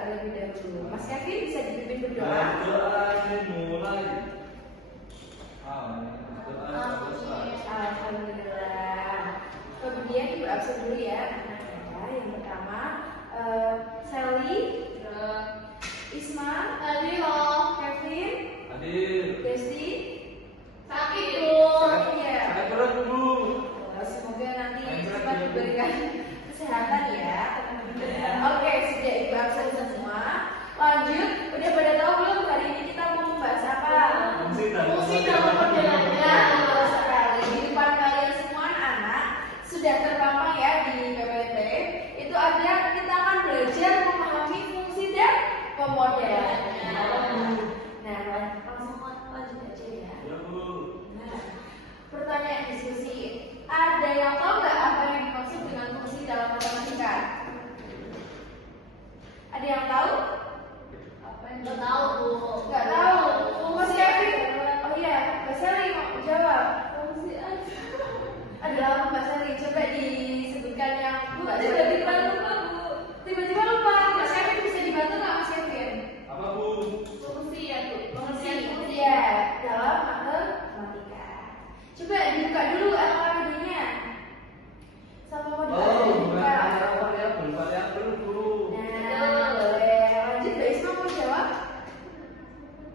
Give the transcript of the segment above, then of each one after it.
terlebih dahulu. Mas Kevin bisa dipimpin berdoa. Mulai. Alhamdulillah. Kemudian ibu absen dulu ya. Yang pertama, Sally, Isma, Hadir loh. Kevin, Hadir. Desti, Sakit dulu. iya. Sakit perut dulu. Semoga nanti cepat diberikan kesehatan ya. Oke, sudah ibu absen semua. Lanjut, udah pada tahu belum hari ini kita mau membahas apa? Fungsi dalam perjalanan. Betul sekali. Di depan kalian semua anak-anak sudah terpampang ya di PPT. Itu ada kita akan belajar memahami fungsi dan pemodelan. Nah, langsung lanjut aja ya. Ya, Bu. Nah, pertanyaan diskusi. Ada yang tahu nggak apa yang dimaksud dengan fungsi dalam matematika? Ada yang tahu? Nggak tahu, Bu. Nggak tahu. Mas Kevin? Oh iya, Mbak Sally mau jawab. Fungsi aja. Adalah apa Mbak Sally? Coba disebutkan yang Bu, tiba-tiba lupa, Bu. Tiba-tiba lupa. Mas Kevin bisa dibantu nggak Mas Kevin? Apa, Bu? Fungsi ya, Bu. Fungsi ya dalam matematika. Coba dibuka dulu alfabetnya. Sama model Oh, dibuka. bukan variabel, Bu. Nah, boleh. Lanjut, Mbak Isma mau jawab?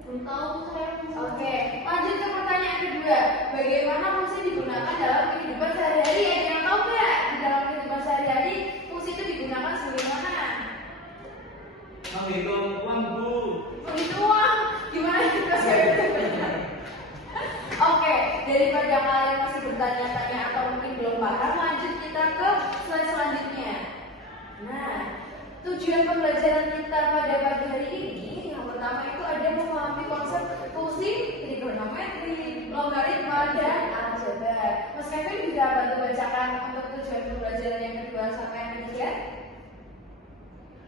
Belum tahu, saya. Oke, lanjut ke pertanyaan kedua. Bagaimana fungsi digunakan dalam kehidupan sehari-hari? Ada yang tahu nggak? Di dalam kehidupan sehari-hari, fungsi itu digunakan sebagai mana? Menghitung uang, Bu. Menghitung uang. Gimana kita Oke, daripada kalian masih bertanya-tanya atau mungkin belum paham, lanjut kita ke slide selanjutnya. Nah, tujuan pembelajaran kita pada pagi hari ini yang pertama itu ada memahami konsep fungsi, trigonometri, logaritma, dan aljabar. Mas Kevin bisa bantu bacakan untuk tujuan pembelajaran yang kedua sampai yang ketiga?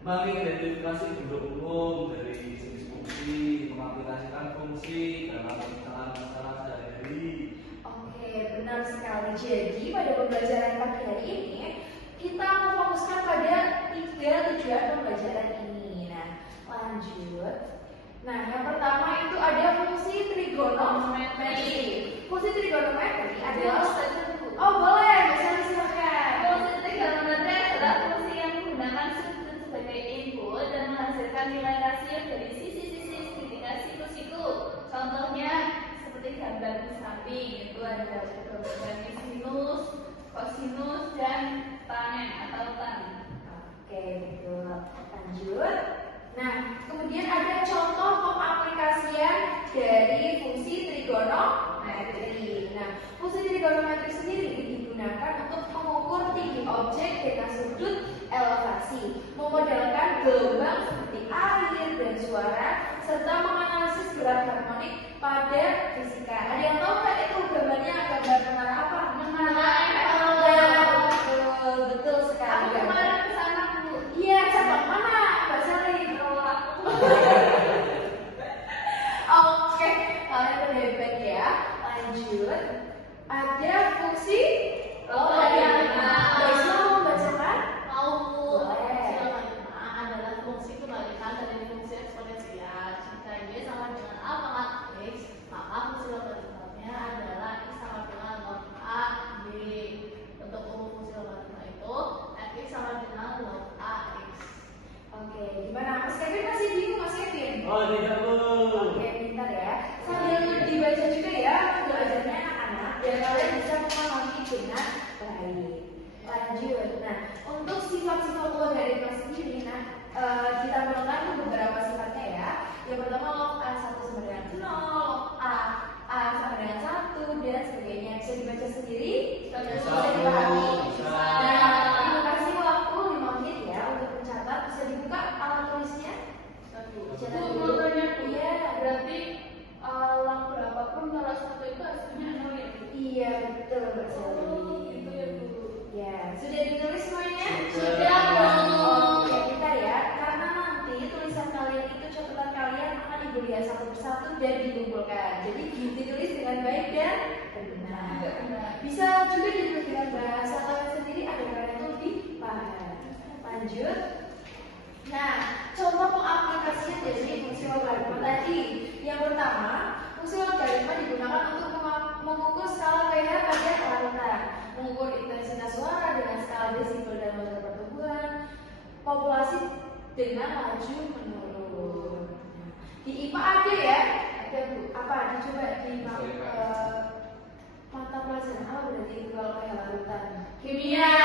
Mengidentifikasi bentuk umum dari jenis fungsi, mengaplikasikan fungsi dalam penggunaan masalah sehari-hari. Oke, benar sekali. Jadi pada pembelajaran pagi hari ini kita memfokuskan pada 3 tujuan pembelajaran ini. Nah, lanjut. Nah, yang pertama itu ada fungsi trigonometri. Fungsi trigonometri adalah Oh, boleh. Bisa silakan. Fungsi trigonometri adalah fungsi yang menggunakan sudut sebagai input dan menghasilkan nilai rasio dari sisi-sisi segitiga siku-siku. Contohnya seperti gambar di samping itu ada sebagai sinus, kosinus, dan tan atau tan. Oke, betul. Lanjut. Nah, kemudian ada contoh pengaplikasian dari fungsi trigonometri. Nah, fungsi trigonometri sendiri digunakan untuk mengukur tinggi objek dengan sudut elevasi, memodelkan gelombang seperti air dan suara, serta menganalisis gerak harmonik pada fisika. Ada yang tahu nggak itu gambarnya gambar menara apa? Menara Eiffel. Betul, betul sekali. Aku kemarin kesana, Bu. Iya, cabang mana, Mbak Sari? Oke, kalian udah hebat ya. Lanjut. Ada fungsi logaritma. Mbak Isma mau membacakan? Mau, Bu. Boleh. Fungsi logaritma adalah fungsi kebalikan dari fungsi eksponensial. Jika y sama dengan a pangkat x, maka fungsi logaritmanya adalah x sama dengan log a b. Untuk umum fungsi logaritma itu fx sama dengan log a x. Oke, gimana? Mas Kevin masih bingung, Mas Kevin? Oh, tidak, Bu. Oke, pintar ya. Sambil dibaca juga ya belajarnya anak-anak biar kalian bisa memahami dengan baik. Lanjut. Nah, untuk sifat-sifat logaritma sendiri, kita mengenal beberapa sifatnya ya. Yang pertama log A 1 sama dengan 0, log A sama dengan 1 dan sebagainya. Bisa dibaca sendiri? Bisa dipahami. Nah, terima kasih waktu 5 menit ya untuk mencatat. Bisa dibuka alat tulisnya? Catat dulu. Iya. Berarti log berapapun kalau satu itu hasilnya 0 ya, Bu? Iya, betul Mbak Sally. Gitu ya, Bu. Ya, sudah ditulis semuanya? Sudah, Bu. Oke, kita ya. Karena nanti tulisan kalian itu catatan kalian akan ibu lihat satu persatu dan dikumpulkan. Jadi ditulis dengan baik dan benar. Bisa juga ditulis dengan bahasa kalian sendiri agar kalian itu lebih paham. Lanjut. Nah, contoh pengaplikasian dari fungsi logaritma tadi. Yang pertama, fungsi logaritma digunakan untuk mengukur skala pH pada lautan, mengukur intensitas suara dengan skala desibel dan mode pertumbuhan populasi dengan laju menurun. Di IPA ada ya, ada Bu. Apa? Dicoba di mata pelajaran apa berarti itu kalau kayak lautan? Kimia.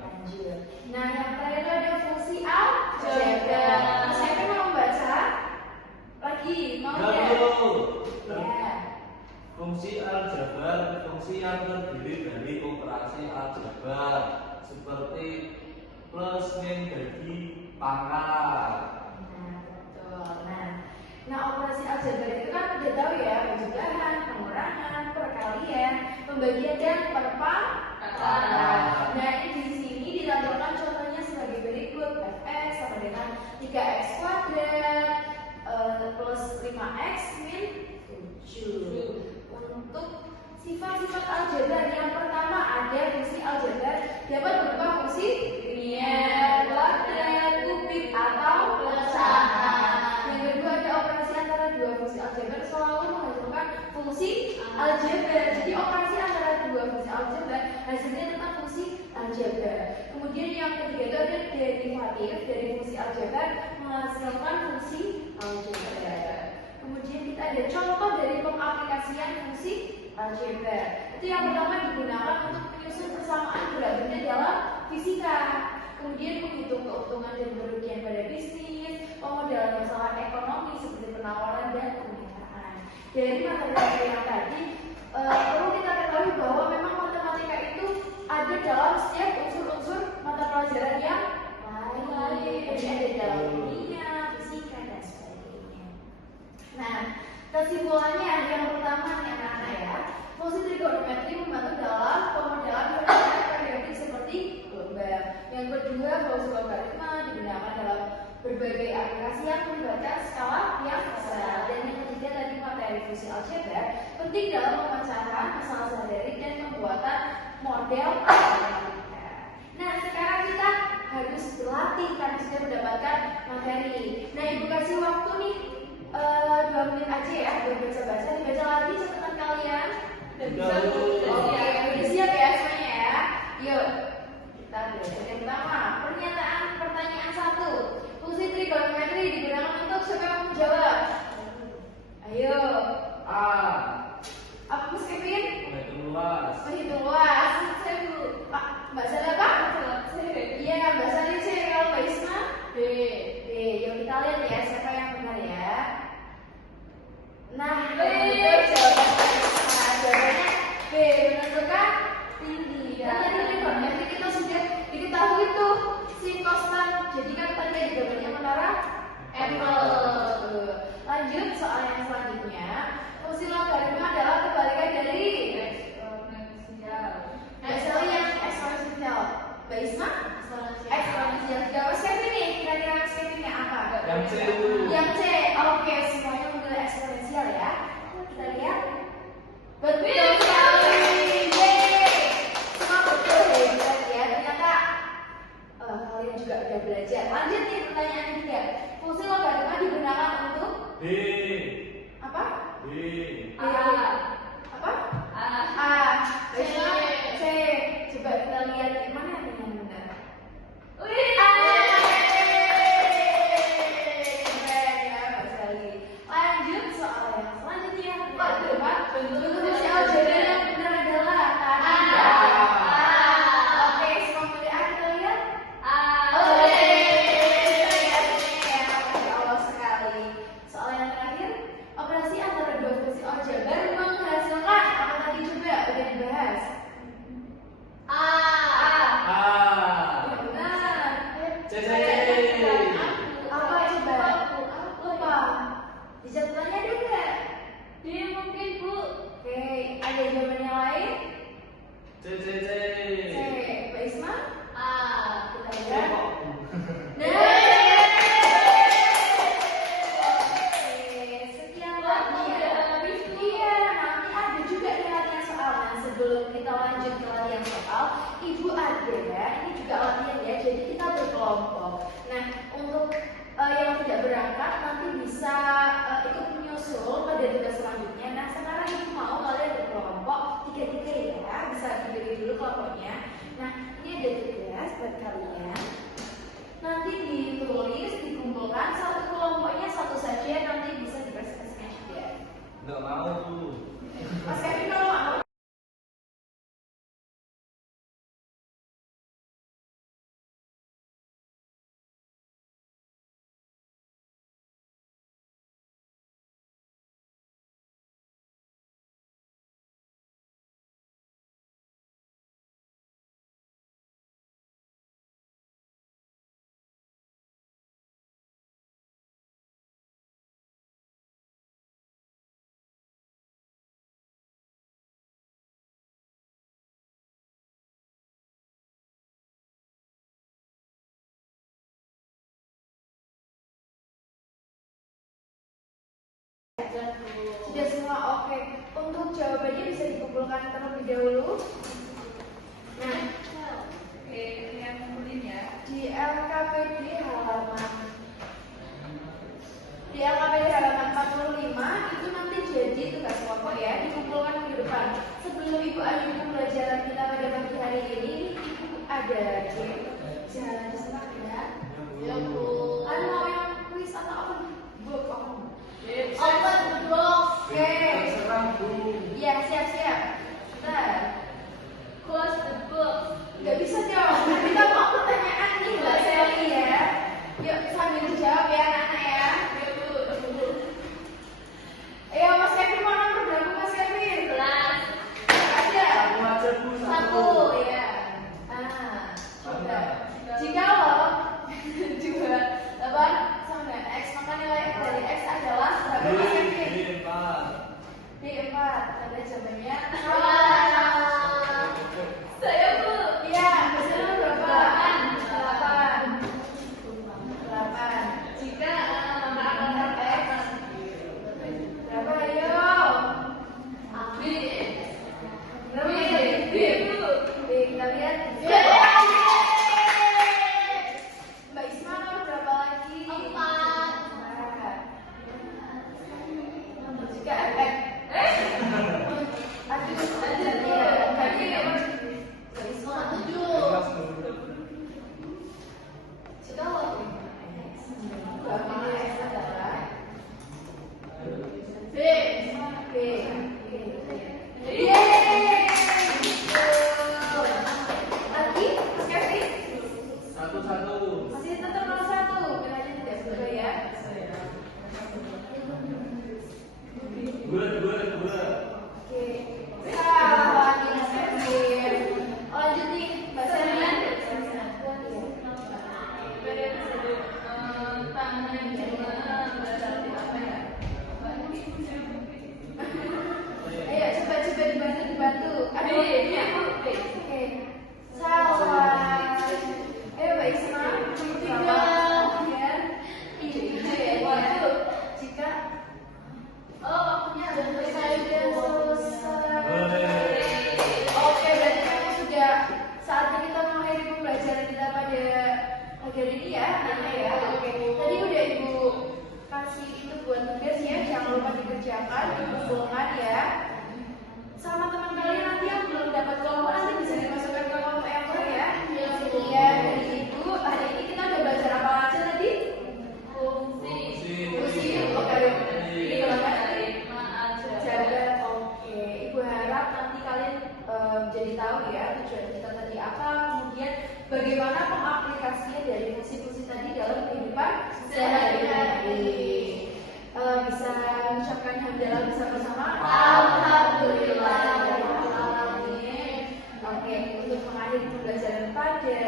Lanjut. Nah, yang terakhir itu ada fungsi aljabar. Siapa yang mau membaca? Lagi mau ya? Ya. Fungsi aljabar, fungsi yang terdiri dari operasi aljabar seperti plus min bagi pangkat. Nah, betul. Nah, operasi aljabar itu kan udah tahu ya, penjumlahan, pengurangan, perkalian, pembagian dan perpangkatan. Nah, ini di sini ditampilkan contohnya sebagai berikut. Fx sama dengan 3x kuadrat plus 5x min 7. Untuk sifat-sifat aljabar yang pertama ada fungsi aljabar dapat berupa fungsi linear, kuadrat, kubik atau pecahan. Yang kedua ada operasi antara dua fungsi aljabar selalu menghasilkan fungsi aljabar. Jadi operasi antara dua fungsi aljabar hasilnya tentang fungsi aljabar. Kemudian yang ketiga itu ada derivatif dari fungsi aljabar menghasilkan fungsi aljabar. Kemudian kita ada contoh dari pengaplikasian fungsi aljabar. Itu yang pertama digunakan untuk menyusun persamaan gerak-benda dalam fisika. Kemudian menghitung keuntungan dan kerugian pada bisnis, pemodelan masalah ekonomi seperti penawaran dan permintaan. Dari materi yang tadi perlu kita ketahui bahwa memang matematika itu ada dalam setiap unsur-unsur mata pelajaran yang lain. Jadi ada dalam kimia, fisika dan sebagainya. Nah, kesimpulannya yang pertama nih anak-anak ya, fungsi trigonometri membantu dalam pemodelan fenomena periodik seperti gelombang. Yang kedua, fungsi logaritma digunakan dalam berbagai aplikasi yang melibatkan skala yang besar. Dan yang ketiga tadi materi fungsi aljabar penting dalam pemecahan masalah sehari-hari dan pembuatan model matematika. Nah, sekarang kita harus berlatih karena sudah mendapatkan materi. Nah, Ibu kasih waktu nih 2 menit aja ya buat baca-baca. Dibaca lagi catatan kalian. Oke, udah siap ya semuanya ya. Yuk, kita belajar yang pertama. Pernyataan pertanyaan 1. Fungsi trigonometri digunakan untuk siapa yang mau menjawab? Ayo. A. Apa Mas Kevin? Menghitung luas. Menghitung luas. Saya dulu. Pak, Mbak Sally apa? Iya, Mbak Sally C. Kalau Mbak Isma? B. Yuk kita lihat ya siapa yang benar ya. Nah, itu jawabannya B. Menentukan tinggi. Dan tadi trigonometri kita sudah diketahui tuh sin konstan. Jadi kan tadi ada gambarnya menara angle. Lanjut soal yang selanjutnya. Fungsi logaritma adalah kebalikan dari eksponensial. Mbak Sally yang eksponensial. Mbak Isma? Eksponensial. Jika Mas Kevin nih, kira-kira Mas Kevinnya apa? Yang C. Yang C. Oke, semuanya memilih eksponensial ya. Kita lihat. Betul sekali. Yeay. Semua betul ya. Ternyata kalian juga udah belajar. Lanjut nih pertanyaan ketiga. Fungsi logaritma digunakan untuk B. apa? B. Apa? A. C. Coba kita lihat yang mana yang benar. Keren ya Mbak Sally. Lanjut soal yang selanjutnya. Bentuk fungsi aljabar Nggak mau tuh. Mas Kevin kalau mau. Sudah semua oke. Untuk jawabannya bisa dikumpulkan terlebih dahulu. Nah, Oke, yang ngumpulin ya. di LKPD halaman 45 itu nanti jadi tugas pokok ya, dikumpulkan di depan. Sebelum Ibu lanjut pembelajaran kita pada pagi hari ini, Ibu ada game. Jangan disengaja ya. Bu. Kan mau yang kuis atau apa? Bu, kamu. Open the box. Oke. Terserah Bu. Iya, siap-siap. Bentar. Close the book. Nggak bisa jawab. Kita mau pertanyaan nih, Mbak Sally ya. Yuk sambil dijawab ya anak-anak ya. Ayo Mas Kevin, mau nomor berapa Mas Kevin? 11. Aja. Satu aja Bu. Satu ya. Sudah. Jika lo 2, 8 sampai X, maka nilai X dari X adalah berapa Mas Kevin? D4. D4. Ada jawabannya. Saya Bu. Iya, hasilnya berapa? 8. Jika menggunakan X berapa ayo? B. Berapa B. ya? B Bu. B, kita lihat. Mbak Isma nomor berapa lagi? 4. Jika efek aduh, ya, kaki nomor Mbak Isma 7. Jika lo berapa X adalah B. B. Yeay. Lagi, Mas Kevin? Satu-satu. Masih tetap nomor 1. Kita aja tidak berubah ya. Bulat. Oke. Salah nih Mas Kevin. Lanjut nih, Mbak Sally. Ayo coba dibantu. Aduh, ini aku. Oke. Salah. Ayo Mbak Isma. 3. Waduh. Jika waktunya sudah selesai. Oke, berarti memang sudah saatnya kita mengakhiri pembelajaran kita pada pagi hari ini ya, anak-anak ya. Oke, tadi udah Ibu kasih itu buat tugas ya, jangan lupa dikerjakan, dikumpulkan ya. Sama teman kalian nanti yang belum dapat kelompok nanti bisa dimasukkan ke kelompok yang lain ya. Iya, dari Ibu hari ini kita udah belajar apa aja tadi? Fungsi. Oke, ini kalau jaga. Oke, Ibu harap nanti kalian jadi tahu ya tujuan kita tadi apa, kemudian bagaimana pengaplikasian dari fungsi-fungsi tadi dalam kehidupan sehari-hari. Bisa mengucapkan hamdalah bersama-sama. Alhamdulillah. Oke, untuk mengakhiri pembelajaran pada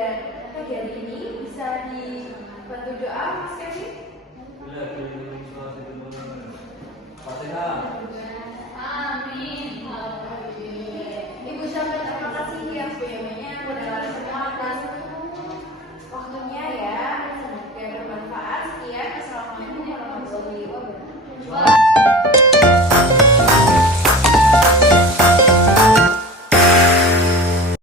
pagi hari ini bisa dibantu doa Mas Kevin.